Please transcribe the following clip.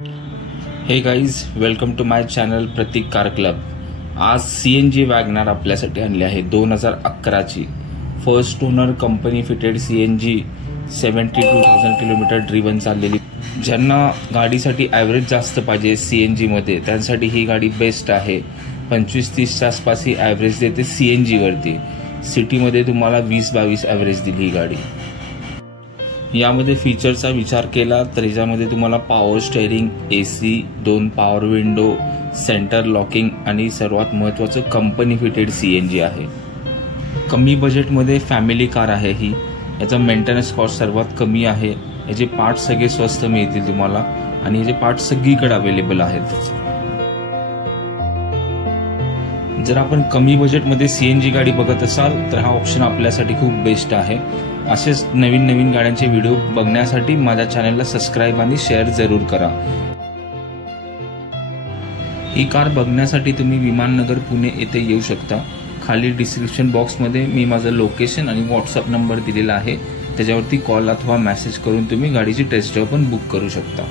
हे guys, welcome to my channel Prateek car club. आज CNG WagonR आपल्यासाठी आणली आहे 2011ची first owner company fitted CNG 72,000 kilometre driven चाललेली। ज्यांना गाडीसाठी ॲव्हरेज जास्त पाहिजे CNG मध्ये त्यांसाठी ही गाडी बेस्ट आहे। 25-30च्या आसपास ही ॲव्हरेज देते CNG वरती। सिटीमध्ये तुम्हाला 20-22 ॲव्हरेज दिली ही गाडी। यामध्ये फीचरचा विचार केला तर यामध्ये तुम्हाला power steering, AC, 2 power window, centre locking आणि सर्वात महत्त्वाचं कंपनी फिटेड CNG आहे। कमी बजेटमध्ये फॅमिली कार आहे ही। याचा मेंटेनन्स कॉस्ट सर्वात कमी आहे। याचे पार्ट्स सगळे स्वस्त मिळतील तुम्हाला आणि याचे पार्ट्स सगळीकडे अवेलेबल आहेत। जर आपण कमी बजेटमध्ये CNG गाडी बघत असाल तर हा ऑप्शन आपल्यासाठी खूप बेस्ट आहे। असेच नवीन गाड्यांचे व्हिडिओ बघण्यासाठी माझ्या चॅनलला सबस्क्राइब आणि शेअर जरूर करा। ही कार बघण्यासाठी तुम्ही विमाननगर पुणे येथे येऊ शकता। खाली डिस्क्रिप्शन बॉक्समध्ये मी माझं लोकेशन आणि व्हॉट्सअप नंबर दिलेला आहे, त्याच्यावरती कॉल अथवा मेसेज करून तुम्ही गाडीची टेस्ट ड्राइव्ह पण बुक करू शकता।